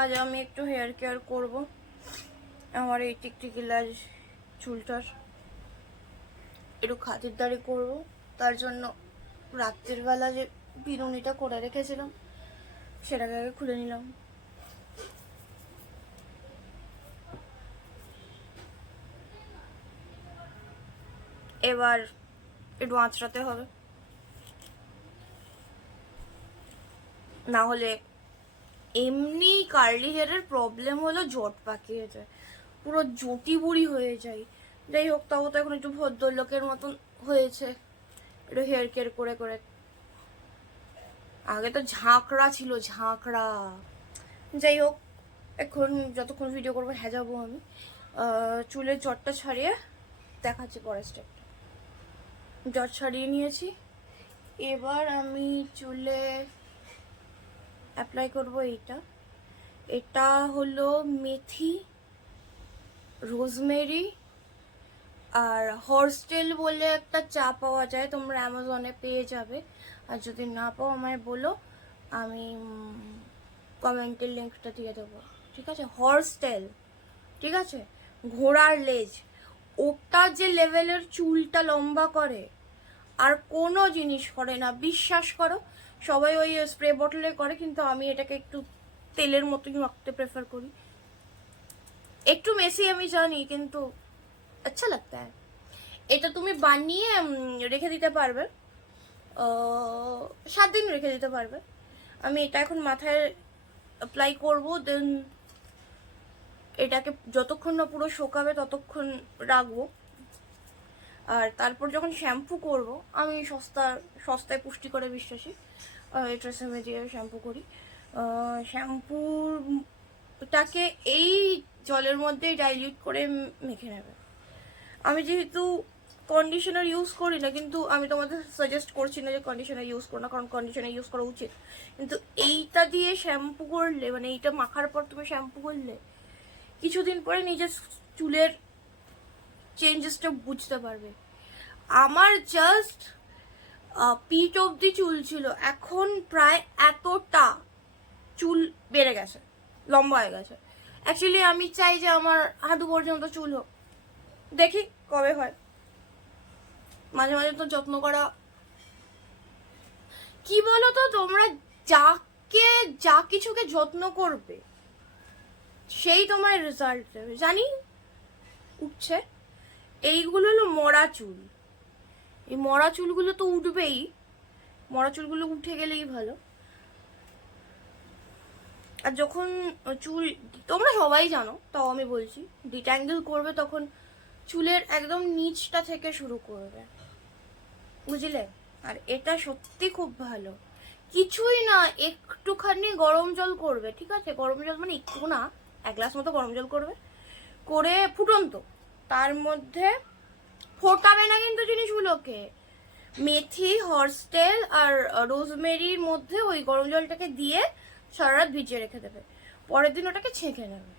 আজ আমি একটু হেয়ার কেয়ার করব। আমার এই টিকটিকি লাজ চুলটার একটু খাতিরদারি করব। তার জন্য রাত্রির বেলা যে বিনুনিটা করে রেখেছিলাম সেটাকে আগে খুলে নিলাম। এবার একটু আঁচড়াতে হবে, না হলে এমনি কার্লি হেয়ারের প্রবলেম হলো জট পাকিয়ে যায়, পুরো জটি বুড়ি হয়ে যায়। যাই হোক, তাও তো এখন একটু ভদ্রলোকের মতন হয়েছে একটু হেয়ার কেয়ার করে করে। আগে তো ঝাঁকড়া ছিল, ঝাঁকড়া। যাই হোক, এখন যতক্ষণ ভিডিও করবো যাবো আমি চুলের জটটা ছাড়িয়ে দেখাচ্ছি পরের স্টেপটা। জট ছাড়িয়ে নিয়েছি, এবার আমি চুলে অ্যাপ্লাই করব এইটা। এটা হলো মেথি, রোজমেরি আর হর্সটেল বলে একটা চা পাওয়া যায়, তোমরা অ্যামাজনে পেয়ে যাবে। আর যদি না পাও আমায় বলো, আমি কমেন্টের লিঙ্কটা দিয়ে দেবো, ঠিক আছে? হর্সটেল, ঠিক আছে? ঘোড়ার লেজ, ওটা যে লেভেলের চুলটা লম্বা করে আর কোনো জিনিস করে না, বিশ্বাস করো। সবাই ওই স্প্রে বটলে করে, কিন্তু আমি এটাকে একটু তেলের মতোই মাখতে প্রেফার করি। একটু মেসি আমি জানি, কিন্তু আচ্ছা লাগতা হ্যায়। এটা তুমি বানিয়ে রেখে দিতে পারবে, 7 দিন রেখে দিতে পারবে। আমি এটা এখন মাথায় অ্যাপ্লাই করব, দেন এটাকে যতক্ষণ না পুরো শোকাবে ততক্ষণ রাখবো। আর তারপর যখন শ্যাম্পু করব, আমি সস্তায় পুষ্টি করে বিশ্বাসী, ট্রেসেমে দিয়ে শ্যাম্পু করি। শ্যাম্পুটাকে এই জলের মধ্যেই ডাইলিউট করে মেখে নেবে। আমি যেহেতু কন্ডিশনার ইউজ করি না, কিন্তু আমি তোমাদের সাজেস্ট করছি না যে কন্ডিশনার ইউজ করো না, কারণ কন্ডিশনার ইউজ করা উচিত। কিন্তু এইটা দিয়ে শ্যাম্পু করলে, মানে এইটা মাখার পর তুমি শ্যাম্পু করলে কিছুদিন পরে নিজের চুলের চেঞ্জেসটা বুঝতে পারবে। আমার জাস্ট পিঠ অব্দি চুল ছিল, এখন প্রায় এতটা চুল বেড়ে গেছে, লম্বা হয়ে গেছে। অ্যাকচুয়ালি আমি চাই যে আমার হাঁটু পর্যন্ত চুল হোক, দেখি কবে হয়। মাঝে মাঝে তো যত্ন করা, কি বলো তো, তোমরা যা কিছুকে যত্ন করবে সেই তোমার রেজাল্ট দেবে। জানি উঠছে, এইগুলো হলো মরা চুল। এই মরা চুলগুলো তো উঠবেই, মরা চুলগুলো উঠে গেলেই ভালো। আর যখন চুল, তোমরা সবাই জানো, তাও আমি বলছি, ডিট্যাঙ্গেল করবে তখন চুলের একদম নিচটা থেকে শুরু করবে, বুঝলে? আর এটা সত্যি খুব ভালো। কিছুই না, একটুখানি গরম জল করবে, ঠিক আছে? গরম জল মানে একটু না, 1 গ্লাস মতো গরম জল করবে, করে ফুটন্ত, তার মধ্যে ফোটাবে না কিন্তু জিনিসগুলোকে, মেথি, হর্সটেল আর রোজমেরির মধ্যে ওই গরম জলটাকে দিয়ে সারা রাত ভিজিয়ে রেখে দেবে। পরের দিন ওটাকে ছেঁকে নেবে।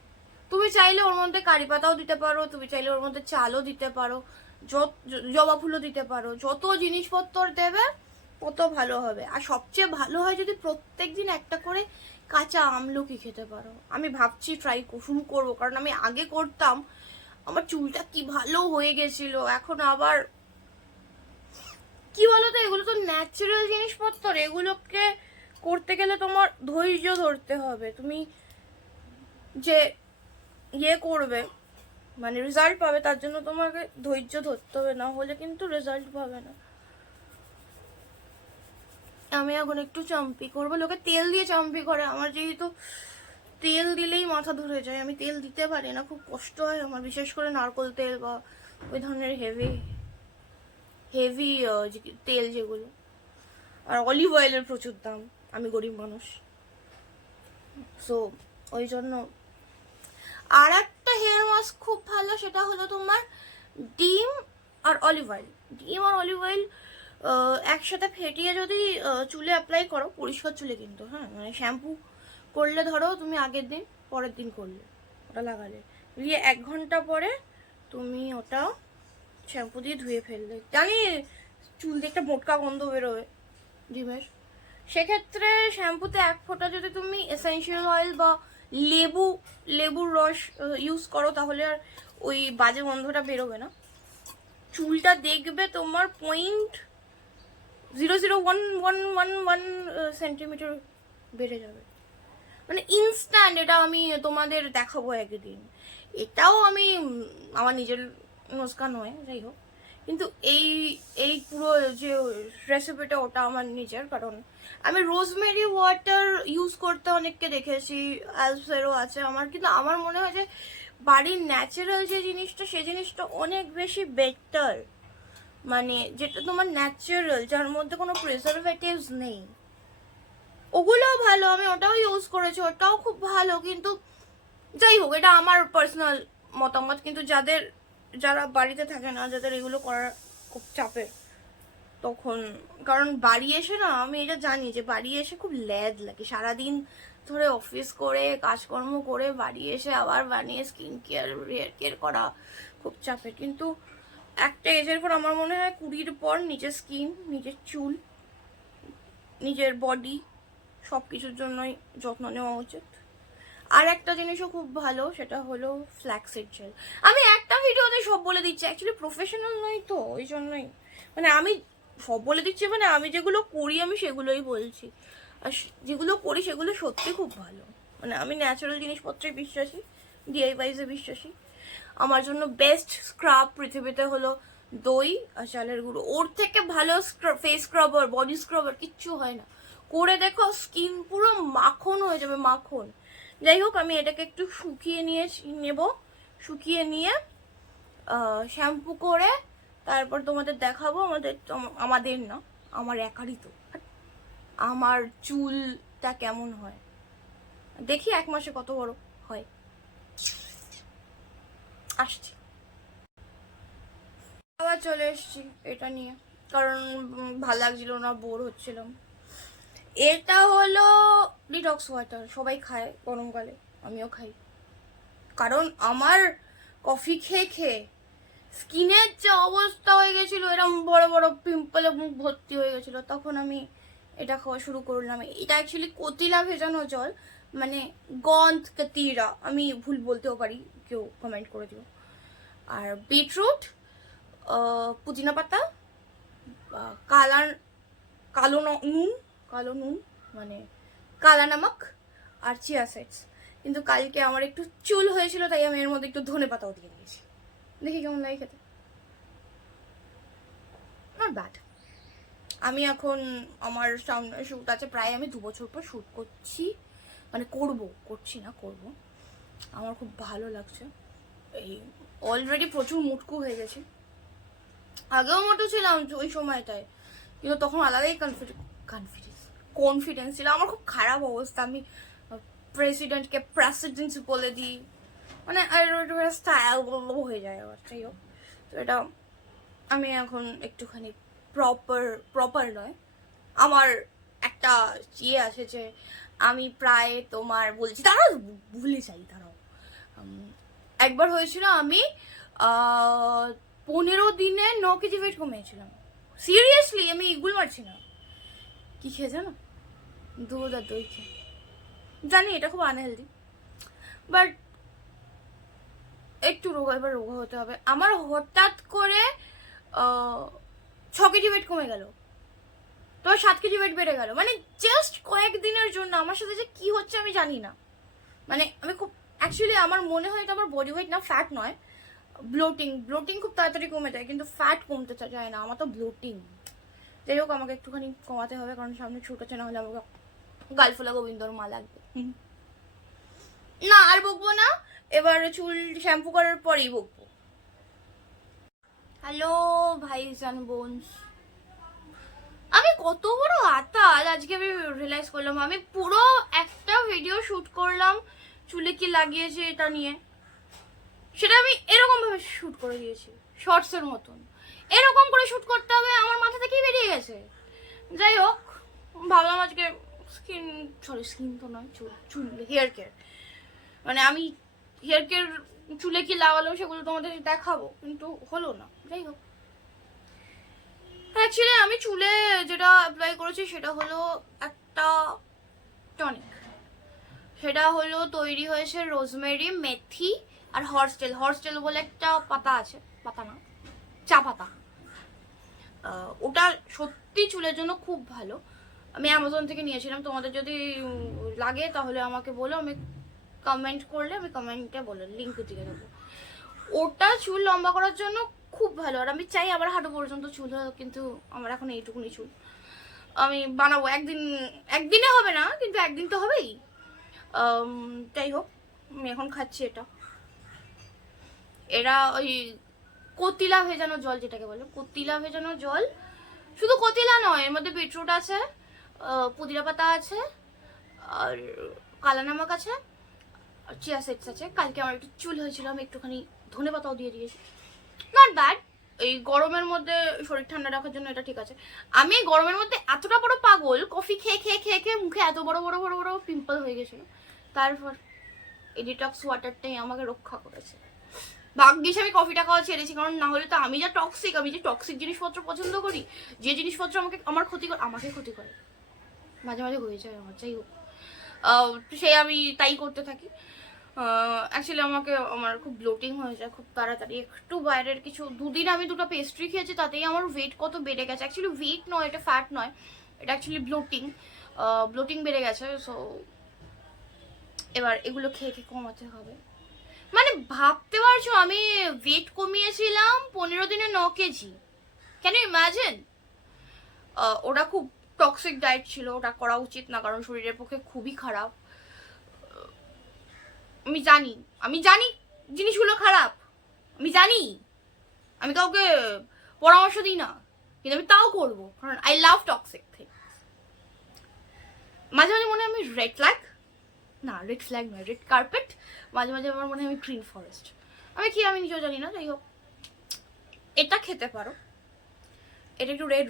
তুমি চাইলে ওর মধ্যে কারি পাতাও দিতে পারো, তুমি চাইলে ওর মধ্যে চালও দিতে পারো, জবা ফুলও দিতে পারো। যত জিনিসপত্র দেবে তত ভালো হবে। আর সবচেয়ে ভালো হয় যদি প্রত্যেকদিন একটা করে কাঁচা আমলকি খেতে পারো। আমি ভাবছি শুরু করবো, কারণ আমি আগে করতাম, আমার চুলটা কি ভালো হয়ে গেছিল। এখন আবার কি বলতো, এগুলো তো ন্যাচারাল জিনিসপত্র, এগুলোকে করতে গেলে তোমার ধৈর্য ধরতে হবে। তুমি যে করবে, মানে রেজাল্ট পাবে, তার জন্য তোমাকে ধৈর্য ধরতে হবে, না হলে কিন্তু রেজাল্ট পাবে না। আমি এখন একটু চাম্পি করবো। লোকে তেল দিয়ে চাম্পি করে, আমার যেহেতু তেল দিলেই মাথা ধরে যায়, আমি তেল দিতে পারি না, খুব কষ্ট হয় আমার, বিশেষ করে নারকোল তেল বা ওই ধরনের হেভি হেভি তেল যেগুলো। আর অলিভ অয়েলের প্রচুর দাম, আমি গরিব মানুষ, সো ওই জন্য। আর একটা হেয়ার মাস্ক খুব ভালো, সেটা হলো তোমার ডিম আর অলিভ অয়েল। ডিম আর অলিভ অয়েল একসাথে ফেটিয়ে যদি চুলে অ্যাপ্লাই করো, পরিষ্কার চুলে কিন্তু, হ্যাঁ, মানে শ্যাম্পু করলে ধরো তুমি আগের দিন পরের দিন করলে, ওটা লাগালে, দিয়ে 1 ঘন্টা পরে তুমি ওটা শ্যাম্পু দিয়ে ধুয়ে ফেললে, জানি চুল দিয়ে একটা মোটকা গন্ধ বেরোবে ডিমের, সেক্ষেত্রে শ্যাম্পুতে 1 ফোঁটা যদি তুমি এসেনশিয়াল অয়েল বা লেবুর রস ইউজ করো, তাহলে আর ওই বাজে গন্ধটা বেরোবে না। চুলটা দেখবে তোমার 0.00111 সেন্টিমিটার বেড়ে যাবে, মানে ইনস্ট্যান্ট। এটা আমি তোমাদের দেখাবো একদিন। এটাও আমি আমার নিজের নুস্কা নয়, যাই হোক, কিন্তু এই এই পুরো যে রেসিপিটা ওটা আমার নিজের, কারণ আমি রোজমেরি ওয়াটার ইউজ করতে অনেককে দেখেছি, অ্যালসেরও আছে আমার, কিন্তু আমার মনে হয় যে বাড়ির ন্যাচারাল যে জিনিসটা, সেই জিনিসটা অনেক বেশি বেটার, মানে যেটা তোমার ন্যাচারাল, যার মধ্যে কোনো প্রিজারভেটিভস নেই, ওগুলোও ভালো, আমি ওটাও ইউজ করেছি, ওটাও খুব ভালো। কিন্তু যাই হোক, এটা আমার পার্সোনাল মতামত। কিন্তু যারা বাড়িতে থাকে না, যাদের এগুলো করার খুব চাপের, তখন, কারণ বাড়ি এসে না, আমি এটা জানি যে বাড়ি এসে খুব ল্যাদ লাগে, সারাদিন ধরে অফিস করে কাজকর্ম করে বাড়ি এসে আবার বানিয়ে স্কিন কেয়ার হেয়ার কেয়ার করা খুব চাপের। কিন্তু একটা এজের পর আমার মনে হয় 20-র পর নিজের স্কিন, নিজের চুল, নিজের বডি সব কিছুর জন্যই যত্ন নেওয়া উচিত। আর একটা জিনিসও খুব ভালো, সেটা হলো ফ্ল্যাক্সিড জেল। আমি একটা ভিডিওতে সব বলে দিচ্ছি, অ্যাকচুয়ালি প্রফেশনাল নই তো, ওই জন্যই, মানে আমি সব বলে দিচ্ছি, মানে আমি যেগুলো করি আমি সেগুলোই বলছি, আর যেগুলো করি সেগুলো সত্যি খুব ভালো। মানে আমি ন্যাচারাল জিনিসপত্রে বিশ্বাসী, ডিআইওয়াইজে বিশ্বাসী। আমার জন্য বেস্ট স্ক্রাব পৃথিবীতে হলো দই আর চালের গুঁড়ো। ওর থেকে ভালো ফেস স্ক্রাবার, বডি স্ক্রাবার কিচ্ছু হয় না। করে দেখো, স্কিন পুরো মাখন হয়ে যাবে, মাখন। যাই হোক, আমি এটাকে একটু শুকিয়ে নিয়ে শ্যাম্পু করে তারপর তোমাদের দেখাবো। আমাদের না, আমার একারই তো, আমার চুলটা কেমন হয় দেখি 1 মাসে কত বড় হয়। আসছি, আবার চলে এসছি এটা নিয়ে, কারণ ভাল লাগছিল না, বোর হচ্ছিলাম। এটা হলো ডিটক্স ওয়াটার, সবাই খায় গরমকালে, আমিও খাই, কারণ আমার কফি খেয়ে খেয়ে স্কিনের যে অবস্থা হয়ে গেছিল, এরকম বড় বড় পিম্পলে মুখ ভর্তি হয়ে গেছিল, তখন আমি এটা খাওয়া শুরু করলাম। এটা অ্যাকচুয়ালি কতিলা ভেজানো জল, মানে গন্ধ কতিরা, আমি ভুল বলতেও পারি, কেউ কমেন্ট করে দিও। আর বিটরুট, পুদিনা পাতা, কালো নুন মানে কালা নামক, আর চিয়া সিডস। কিন্তু কালকে আমার একটু চুল হয়েছিল, তাই আমি এর মধ্যে একটু ধনে পাতাও দিয়ে দিয়েছি। দেখি কেমন লাগে খেতে, নট ব্যাড। আমি এখন, আমার সামনে শ্যুট আছে, প্রায় আমি 2 বছর পর শ্যুট করছি, মানে করছি না, করব। আমার খুব ভালো লাগছে। এই অলরেডি প্রচুর মুটকু হয়ে গেছে, আগেও মোটো ছিলাম ওই সময়টায়, কিন্তু তখন আলাদাই কনফিডেন্স ছিল। আমার খুব খারাপ অবস্থা, আমি প্রেসিডেন্টকে প্রেসিডেন্সি বলে দিই, মানে স্টাইল হয়ে যায় আবার। যাই হোক, তো এটা আমি এখন একটুখানি প্রপার নয়। আমার একটা ইয়ে আছে যে আমি প্রায় তোমার বলছি, তারাও ভুলে যাই, তারাও একবার হয়েছিল আমি 15 দিনে 9 কেজি ওয়েট কমিয়েছিলাম। সিরিয়াসলি, আমি ইগুল মারছি না। কি খেয়ে জানো? দুধ আর দই খেয়ে। জানি এটা খুব আনহেলদি, বাট একটু রোগা হতে হবে। আমার হঠাৎ করে 6 কেজি ওয়েট কমে গেল, তো 7 কেজি ওয়েট বেড়ে গেল, মানে জাস্ট কয়েকদিনের জন্য। আমার সাথে যে কি হচ্ছে আমি জানি না, মানে আমি খুব, অ্যাকচুয়ালি আমার মনে হয় এটা আমার বডি ওয়েট না, ফ্যাট নয়, ব্লোটিং খুব তাড়াতাড়ি কমে যায়, কিন্তু ফ্যাট কমতে চায় না, আমার তো ব্লোটিং। যাই হোক, আমাকে একটুখানি কমাতে হবে, কারণ সামনে ছুট আছে, না হলে আমাকে গালফোলা গোবিন্দর মা লাগবে। না, আর বকবো না, এবার চুল শ্যাম্পু করার পরেই বকবো। হ্যালো ভাইজান বোনস, আমি কত বড় আতাল আজকে আমি রিয়েলাইজ করলাম। আমি পুরো একটা ভিডিও শুট করলাম চুলে কি লাগিয়েছে এটা নিয়ে, সেটা আমি এরকম ভাবে শুট করে দিয়েছি, শর্টসের মতন। এরকম করে শুট করতে হবে, আমার মাথা থেকেই বেরিয়ে গেছে। যাই হোক, ভাবলাম আজকে স্কিন তো নয়, চুল হেয়ার কেয়ার, মানে আমি হেয়ার কেয়ার চুলে কি লাগালাম সেগুলো তোমাদের দেখাবো, কিন্তু হলো না। যাই হোক, অ্যাকচুয়ালি আমি চুলে যেটা অ্যাপ্লাই করেছি সেটা হলো একটা টনিক। সেটা হলো তৈরি হয়েছে রোজমেরি, মেথি আর হর্সটেল বলে একটা পাতা আছে, পাতা না, চা পাতা। ওটা সত্যি চুলের জন্য খুব ভালো। আমি অ্যামাজন থেকে নিয়েছিলাম, তোমাদের যদি লাগে তাহলে আমাকে বলো, আমি কমেন্ট করলে আমি কমেন্টে বলে লিঙ্ক দিয়ে দেবো। ওটা চুল লম্বা করার জন্য খুব ভালো, আর আমি চাই আমার হাঁটু পর্যন্ত চুল হয়, কিন্তু আমার এখন এইটুকুনি চুল। আমি বানাবো একদিনে হবে না, কিন্তু একদিন তো হবেই। যাই হোক, আমি এখন খাচ্ছি এরা ওই কতিলা ভেজানো জল, যেটাকে বলে কতিলা ভেজানো জল। শুধু কতিলা নয়, এর মধ্যে বিটরুট আছে, পুদিনা পাতা আছে, আর কালা নামক আছে, আর চিয়া সিডস আছে। কালকে আমার একটু চুল হয়েছিল, আমি একটুখানি ধনে পাতাও দিয়ে দিয়েছি। Not bad. এই গরমের মধ্যে শরীর ঠান্ডা রাখার জন্য এটা ঠিক আছে। আমি গরমের মধ্যে এতটা বড় পাগল, কফি খেয়ে খেয়ে খেয়ে খেয়ে মুখে এত বড় বড় বড় বড় পিম্পল হয়ে গেছিল। তারপর এই ডিটক্স ওয়াটারটাই আমাকে রক্ষা করেছে। ভাগ্যিস আমি কফিটা খাওয়া ছেড়েছি, কারণ না হলে তো আমি যে টক্সিক জিনিসপত্র পছন্দ করি, যে জিনিসপত্র আমার ক্ষতি করে, মাঝে মাঝে হয়ে যায় আমার। যাই হোক, সে আমি তাই করতে থাকি। অ্যাকচুয়ালি আমার খুব ব্লোটিং হয়ে যায় খুব তাড়াতাড়ি। একটু বাইরের কিছু, দুদিন আমি 2টা পেস্ট্রি খেয়েছি, তাতেই আমার ওয়েট কত বেড়ে গেছে। অ্যাকচুয়ালি ওয়েট নয়, এটা ফ্যাট নয়, এটা অ্যাকচুয়ালি ব্লোটিং বেড়ে গেছে। সো এবার এগুলো খেয়ে খেয়ে কমাতে হবে। মানে ভাবতে পারছো, আমি ওয়েট কমিয়েছিলাম 15 দিনে 9 কেজি। Can you imagine? ওটা খুব টক্সিক ডায়েট ছিল, ওটা করা উচিত না, কারণ শরীরের পক্ষে খুবই খারাপ। আমি জানি জিনিসগুলো খারাপ, আমি কাউকে পরামর্শ দিই না, কিন্তু আমি তাও করবো, কারণ আই লাভ টক্সিক থিং। মাঝে মাঝে মনে হয় আমি রেড ফ্ল্যাগ নয়, রেড কার্পেট। মাঝে মাঝে আমার মনে হয় আমি গ্রিন ফরেস্ট। আমি নিজেও জানি না। যাই হোক, এটা খেতে পারো। এটা একটু রেড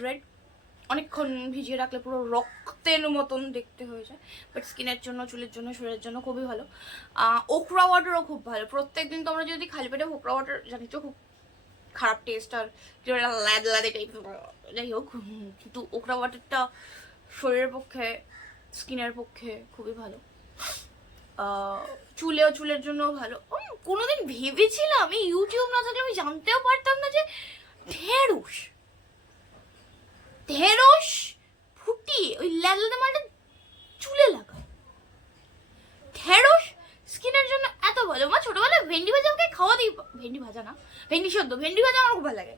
অনেকক্ষণ ভিজিয়ে রাখলে পুরো রক্তের মতন দেখতে হয়ে যায়, বাট স্কিনের জন্য, চুলের জন্য, শরীরের জন্য খুবই ভালো। ওকরা ওয়াটারও খুব ভালো। প্রত্যেকদিন তোমরা যদি খালি পেটে ওকরা ওয়াটার, জানি তো খুব খারাপ টেস্ট আর লাদে টাইপের, যাই হোক, কিন্তু ওকরা ওয়াটারটা শরীরের পক্ষে, স্কিনের পক্ষে খুবই ভালো। চুলের জন্য ভালো। কোনোদিন ভেবেছিলাম, এই ইউটিউব না থাকলে আমি জানতেও পারতাম না যে ঢেঁড়স ফুটিয়ে ওই ল্যাদা মালটা চুলে লাগায়। ঢেঁড়স স্কিনের জন্য এত ভালো। মা ছোটবেলায় ভেন্ডি ভাজা আমাকে খাওয়া দিই, ভেন্ডি ভাজা না, ভেন্ডি ভাজা আমার খুব ভালো লাগে,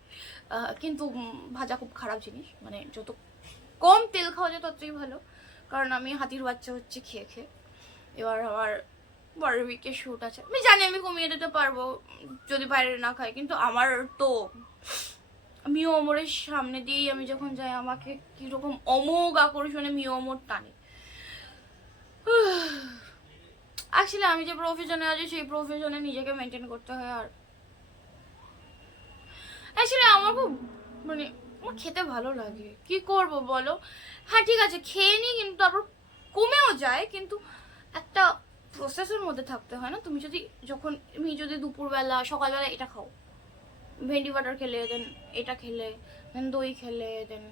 কিন্তু ভাজা খুব খারাপ জিনিস। মানে যত কম তেল খাওয়া যায় ততই ভালো, কারণ আমি হাতির বাচ্চা হচ্ছে খেয়ে খেয়ে। এবার আমার পরের উইকে শ্যুট আছে, আমি জানি আমি কমিয়ে দিতে পারবো যদি বাইরে না খাই, কিন্তু আমার তো মিও অমরের সামনে দিয়েই আমি যখন যাই, আমাকে কিরকম অমোঘ আকর্ষণে মিও অমর টানে। আসলে আমি যে প্রফেশনে আছি, সেই প্রফেশনে নিজেকে মেনটেন করতে হয়। আর অ্যাকচুয়ালি আমার খুব মানে আমার খেতে ভালো লাগে, কি করব বলো। হ্যাঁ ঠিক আছে, খেয়ে নিই, কিন্তু তারপর কমেও যায়, কিন্তু একটা প্রসেসের মধ্যে থাকতে হয় না। তুমি যদি দুপুরবেলা, সকালবেলা এটা খাও, ভেন্ডি বাটার খেলে, দেন এটা খেলে, দেন দই খেলে, দেন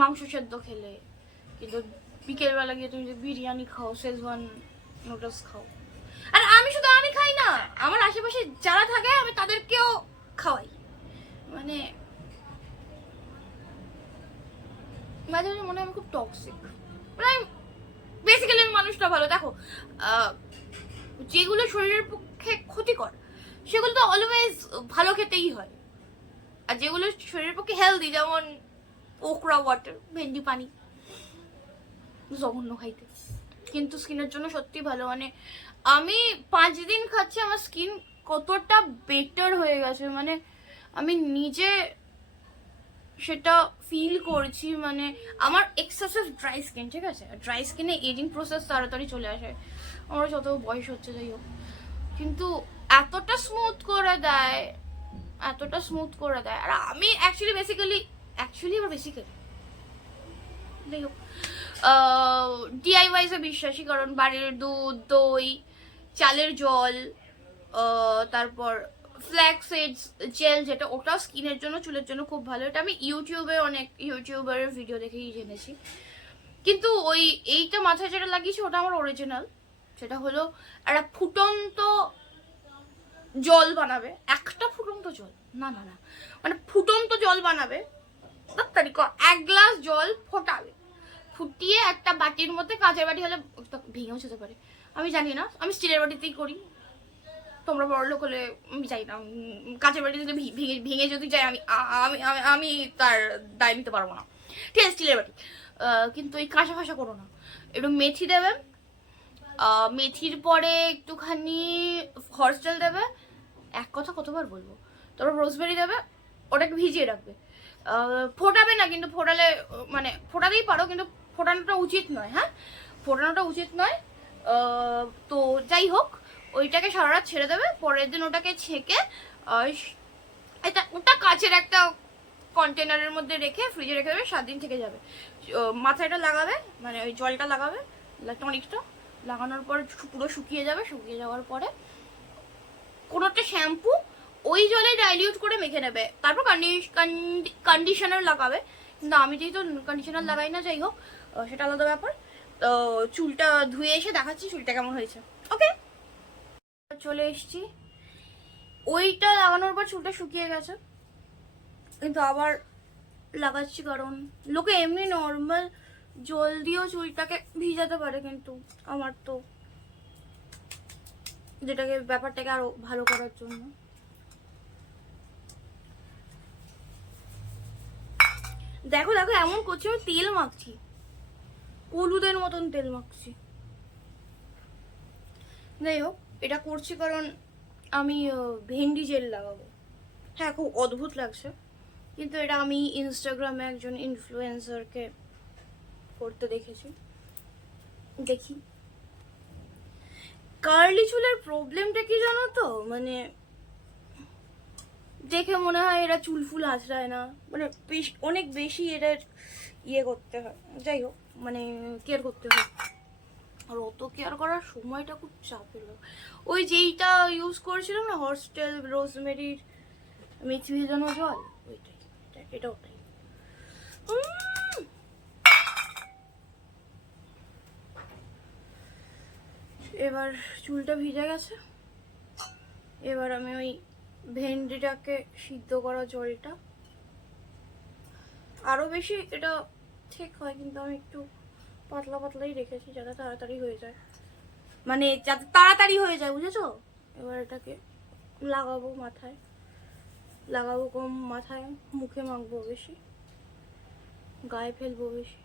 মাংস সেদ্ধ খেলে, কিন্তু বিকেলবেলা গিয়ে তুমি যদি বিরিয়ানি খাও, শেজওয়ান নুডলস খাও। আর আমি খাই না, আমার আশেপাশে যারা থাকে আমি তাদেরকেও খাওয়াই। মানে মাঝে মাঝে মনে হয় আমি খুব টক্সিক। মানে বেসিক্যালি মানুষটা ভালো। দেখো, যেগুলো শরীরের পক্ষে ক্ষতিকর সেগুলো তো অলওয়েজ ভালো খেতেই হয়, আর যেগুলো শরীরের পক্ষে হেলদি, যেমন ওকরা ওয়াটার, ভেন্ডি পানি, জঘন্য খাইতে, কিন্তু স্কিনের জন্য সত্যি ভালো। মানে আমি 5 দিন খাচ্ছি, আমার স্কিন কতটা বেটার হয়ে গেছে, মানে আমি নিজে সেটা ফিল করছি। মানে আমার এক্সেসিভ ড্রাই স্কিন, ঠিক আছে, ড্রাই স্কিনে এজিং প্রসেস তাড়াতাড়ি চলে আসে, আমার যত বয়স হচ্ছে, যাই হোক, কিন্তু এতটা স্মুথ করে দেয়। আর আমি বেসিক্যালি যাই হোক, ডিআইওয়াইজে বিশ্বাসী, কারণ বাড়ির দুধ, দই, চালের জল, তারপর ফ্ল্যাক্সিডস জেল, যেটা ওটা স্কিনের জন্য, চুলের জন্য খুব ভালো। এটা আমি অনেক ইউটিউবারের ভিডিও দেখেই জেনেছি। কিন্তু ওই এইটা মাথায় যেটা লাগিয়েছি ওটা আমার অরিজিনাল। সেটা হলো একটা ফুটন্ত জল বানাবে, একটা ফুটন্ত জল, না না না মানে ফুটন্ত জল বানাবে, এক গ্লাস জল ফোটাবে, ফুটিয়ে একটা বাটির মধ্যে, কাঁচের বাটি হলে ভেঙেও যেতে পারে, আমি জানি না, আমি স্টিলের বাটিতেই করি, তোমরা বড় লোক হলে আমি চাই না, কাঁচের বাটি যদি ভেঙে ভেঙে যদি যায় আমি আমি আমি তার দায় নিতে পারবো না, ঠিক আছে স্টিলের বাটি। কিন্তু এই কাঁচা ফাঁসা করো না। একটু মেথি দেবে, মেথির পরে একটুখানি হর্সটেল দেবে, এক কথা কতবার বলবো, তারপর রোজমেরি দেবে, ওটাকে ভিজিয়ে রাখবে, ফোটাবে না, কিন্তু ফোটালে মানে ফোটাতেই পারো, কিন্তু ফোটানোটা উচিত নয়, হ্যাঁ ফোটানোটা উচিত নয়। তো যাই হোক, ওইটাকে সারা রাত ছেড়ে দেবে, পরের দিন ওটাকে ছেঁকে এটা ওটা কাচের একটা কন্টেনারের মধ্যে রেখে ফ্রিজে রেখে দেবে, 7 দিন থেকে যাবে। মাথাটা লাগাবে, মানে ওই জলটা লাগাবে, টনিকটা লাগানোর পর পুরো শুকিয়ে যাবে, শুকিয়ে যাওয়ার পরে কোনো একটা শ্যাম্পু ওই জলে ডাইলিউট করে মেখে নেবে, তারপর কন্ডিশনার লাগাবে, কিন্তু আমি যেহেতু কন্ডিশনার লাগাই না, যাই হোক সেটা আলাদা ব্যাপার। তো চুলটা ধুয়ে এসে দেখাচ্ছি চুলটা কেমন হয়েছে। ওকে, চলে এসছি, ওইটা লাগানোর পর চুলটা শুকিয়ে গেছে, কিন্তু আবার লাগাচ্ছি কারণ লোকে এমনি নর্মাল জল দিয়েও চুলটাকে ভিজাতে পারে, কিন্তু আমার তো যেটাকে ব্যাপারটাকে আরো ভালো করার জন্য দেখো দেখো এমন করছি, আমি তেল মাখছি, হলুদের মতন তেল মাখছি। যাই হোক, এটা করছি কারণ আমি ভেন্ডি জেল লাগাবো। হ্যাঁ, খুব অদ্ভুত লাগছে, কিন্তু এটা আমি ইনস্টাগ্রামে একজন ইনফ্লুয়েন্সারকে করতে দেখেছি, দেখি। কার্লি চুলের প্রবলেমটা কি জানো তো, মানে দেখে মনে হয় এরা চুল ফুল আঁচড়ায় না, মানে অনেক বেশি এটার ইয়ে করতে হয়, যাই হোক মানে কেয়ার করতে হয়, আর অত কেয়ার করার সময়টা খুব চাপের। ওই যেইটা ইউজ করেছিলাম না, হর্সটেল রোজমেরির মেথি ভেজানো জল, ওইটাই, এটা ওটাই। এবার চুলটা ভিজে গেছে, এবার আমি ওই ভেন্ডিটাকে সিদ্ধ করা জলটা, আরো বেশি এটা ঠিক হয়, কিন্তু আমি একটু পাতলা পাতলাই রেখেছি যাতে তাড়াতাড়ি হয়ে যায়, মানে যাতে তাড়াতাড়ি হয়ে যায়, বুঝেছো। এবার এটাকে লাগাবো মাথায়, লাগাবো কম মাথায়, মুখে মাখবো বেশি, গায়ে ফেলবো বেশি।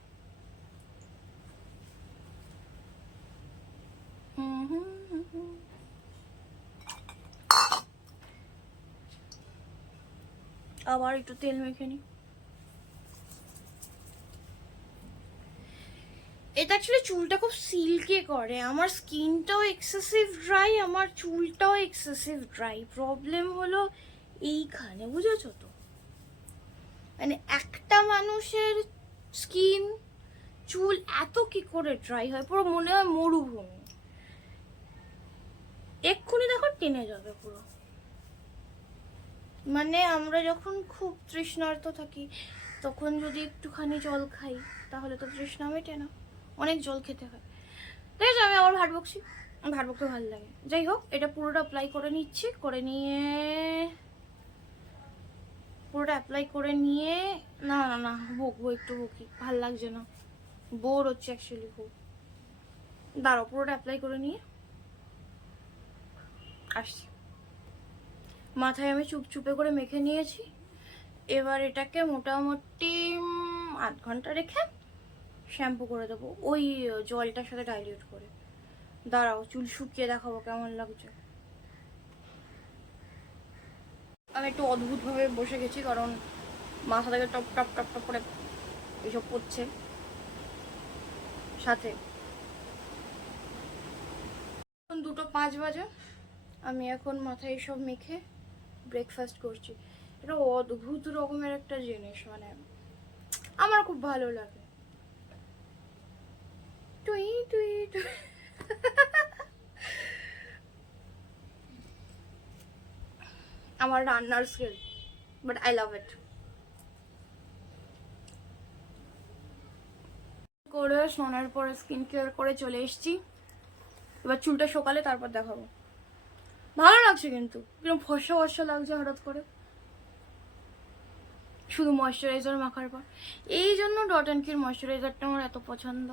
আবার একটু তেল মেখে নি। এটা অ্যাকচুয়ালি চুলটা খুব সিল্কি করে, আমার স্কিনটাও এক্সেসিভ ড্রাই, আমার চুলটাও এক্সেসিভ ড্রাই, প্রবলেম হলো এইখানে, বুঝেছো তো, মানে একটা মানুষের স্কিন চুল এত কি করে ড্রাই হয়, পুরো মনে হয় মরুভূমি, এক্ষুনি দেখো টেনে যাবে পুরো। মানে আমরা যখন খুব তৃষ্ণার্ত থাকি তখন যদি একটুখানি জল খাই তাহলে তো তৃষ্ণা মেটে না, অনেক জল খেতে হয়। ঠিক আছে, আমি আবার ভাট বকছি, ভাট বকতে ভালো লাগে। যাই হোক, এটা পুরোটা অ্যাপ্লাই করে নিচ্ছি, করে নিয়ে পুরোটা অ্যাপ্লাই করে নিয়ে, না না না বকবো, একটু বকি, ভাল লাগছে না, বোর হচ্ছে অ্যাকচুয়ালি খুব। দাঁড়াও, পুরোটা অ্যাপ্লাই করে নিয়ে আসছি। মাথায় আমি চুপচুপে করে মেখে নিয়েছি, এবার এটাকে মোটামুটি 8 ঘন্টা রেখে শ্যাম্পু করে দেবো ওই জলটার সাথে ডাইলিউট করে। দাঁড়াও, চুল শুকিয়ে দেখাবো কেমন লাগছে। আমি একটু অদ্ভুতভাবে বসে গেছি কারণ মাথা থেকে টপ টপ টপ টপ করে এসব পড়ছে, সাথে 2:05 বাজে, আমি এখন মাথায় এসব মেখে ব্রেকফাস্ট করছি। এটা অদ্ভুত রকমের একটা জিনিস, মানে আমার খুব ভালো লাগে। টুই টুই টুই আমার রান্নার স্কিল, বাট আই লাভ ইট। করে স্নানের পরে স্কিন কেয়ার করে চলে এসেছি। এবার চুলটা সকালে তারপর দেখাবো। ভালো লাগছে কিন্তু, কিরকম ফর্সা ফর্সা লাগছে হঠাৎ করে শুধু ময়শ্চারাইজার মাখার পর। এই জন্য ডট অ্যান্ড কির ময়শ্চারাইজারটা আমার এত পছন্দ।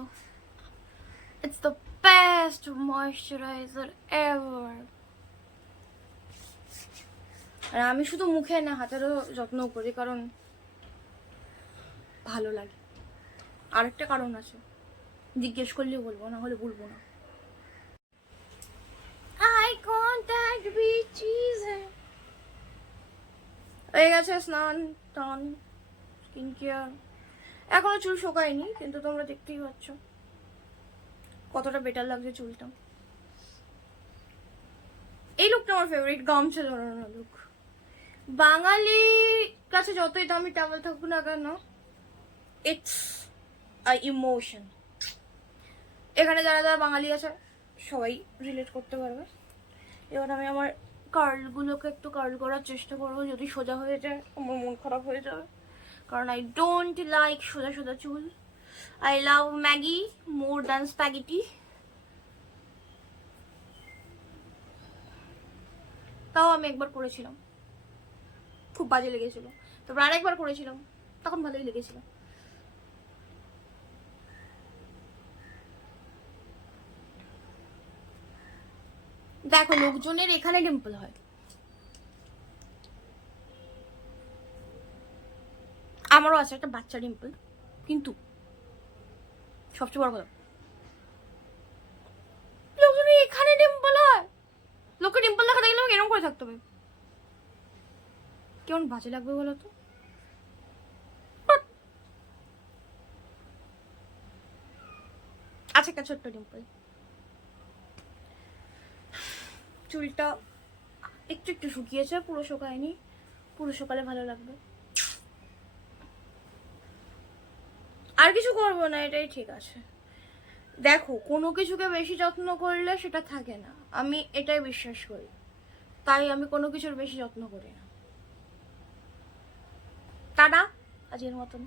It's the best moisturiser ever. আর আমি শুধু মুখে না, হাতেরও যত্ন করি, কারণ ভালো লাগে। আরেকটা কারণ আছে, জিজ্ঞেস করলে বলবো, না হলে বলবো না। আই কন্ট্যাক্ট বিচিজ হয়ে গেছে, স্নান টান স্কিন কেয়ার। এখনো চুল শোকায়নি, কিন্তু তোমরা দেখতেই পাচ্ছ কতটা বেটার লাগছে চুলটা। এই লুকটা আমার ফেভারিট, গামছা ধরানো লুক। বাঙালির কাছে যতই দামি টাওয়েল থাকুক না কেন, ইটস আ ইমোশন। এখানে যারা যারা বাঙালি আছে সবাই রিলেট করতে পারবে। এবার আমি আমার কার্লগুলোকে একটু কার্ল করার চেষ্টা করবো। যদি সোজা হয়ে যায় আমার মন খারাপ হয়ে যাবে, কারণ আই ডোন্ট লাইক সোজা সোজা চুল। I love Maggi more than spaghetti. তাও আমি একবার করেছিলাম, খুব বাজে লেগেছিল। তারপর আরেকবার করেছিলাম, তখন ভালোই লেগেছিল। দেখো, লোকজনের এখানে ডিম্পল হয়, আমারও আছে একটা বাচ্চা ডিম্পল, কিন্তু সবচেয়ে বড় কথা, লোকজনের এখানে ডিম্পল হয়। লোকে ডিম্পল দেখা দেখলে এরকম করে থাকতে হবে, কেমন বাজে লাগবে বলো তো। আছে একটা ছোট্ট ডিম্পল। চুলটা একটু একটু শুকিয়েছে, পুরো শুকায়নি। পুরো সকালে ভালো লাগবে। আর কিছু করবো না, এটাই ঠিক আছে। দেখো, কোনো কিছুকে বেশি যত্ন করলে সেটা থাকে না, আমি এটাই বিশ্বাস করি। তাই আমি কোনো কিছুর বেশি যত্ন করি না। টাটা, আজকের মতন।